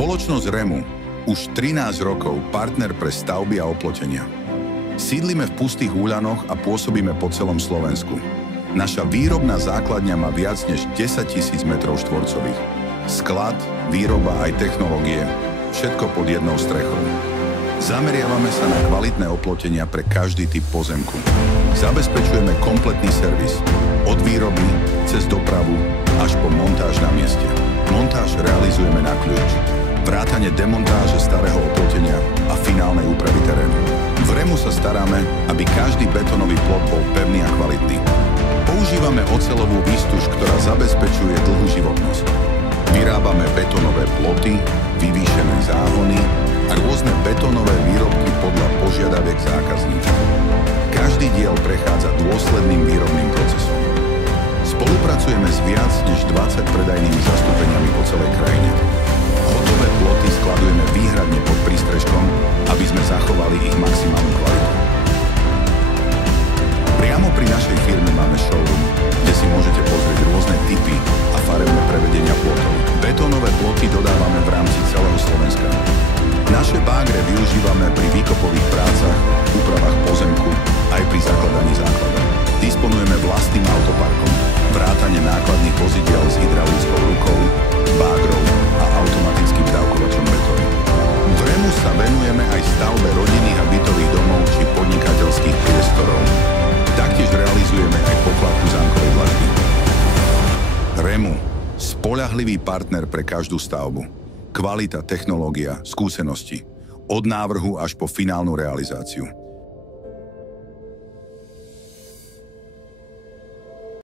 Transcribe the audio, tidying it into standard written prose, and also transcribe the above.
Spoločnosť REMU, už 13 rokov partner pre stavby a oplotenia. Sídlime v Pustých Úľanoch a pôsobíme po celom Slovensku. Naša výrobná základňa má viac než 10 000 metrov štvorcových. Sklad, výroba aj technológie, všetko pod jednou strechou. Zameriavame sa na kvalitné oplotenia pre každý typ pozemku. Zabezpečujeme kompletný servis, od výroby, cez dopravu, až po montáž na mieste. Montáž realizujeme na kľúč. Vrátane demontáže starého oplotenia a finálnej úpravy terénu. V REMU sa staráme, aby každý betónový plot bol pevný a kvalitný. Používame oceľovú výstuž, ktorá zabezpečuje dlhú životnosť. Vyrábame betónové ploty, vyvýšené záhony a rôzne betónové výrobky podľa požiadaviek zákazníka. Každý diel prechádza dôsledným výrobným procesom. Spolupracujeme s viac než 20 predajnými zastúpeniami po celej krajine. Hotové ploty skladujeme výhradne pod prístrežkom, aby sme zachovali ich maximálnu kvalitu. Priamo pri našej firme máme showroom, kde si môžete pozrieť rôzne typy a farebné prevedenia plotov. Betónové ploty dodávame v rámci celého Slovenska. Naše bagre využívame pri výkopových prácach, úpravách pozemku aj pri zakladaní základov. Disponujeme vlastným autoparkom, vrátane nákladných vozidiel s hydraulickou rukou, bágrov a automatickým dávkovačom betónu. V REMU sa venujeme aj stavbe rodinných a bytových domov či podnikateľských priestorov. Taktiež realizujeme aj pokladku zámkovej dlažby. REMU, spoľahlivý partner pre každú stavbu. Kvalita, technológia, skúsenosti. Od návrhu až po finálnu realizáciu.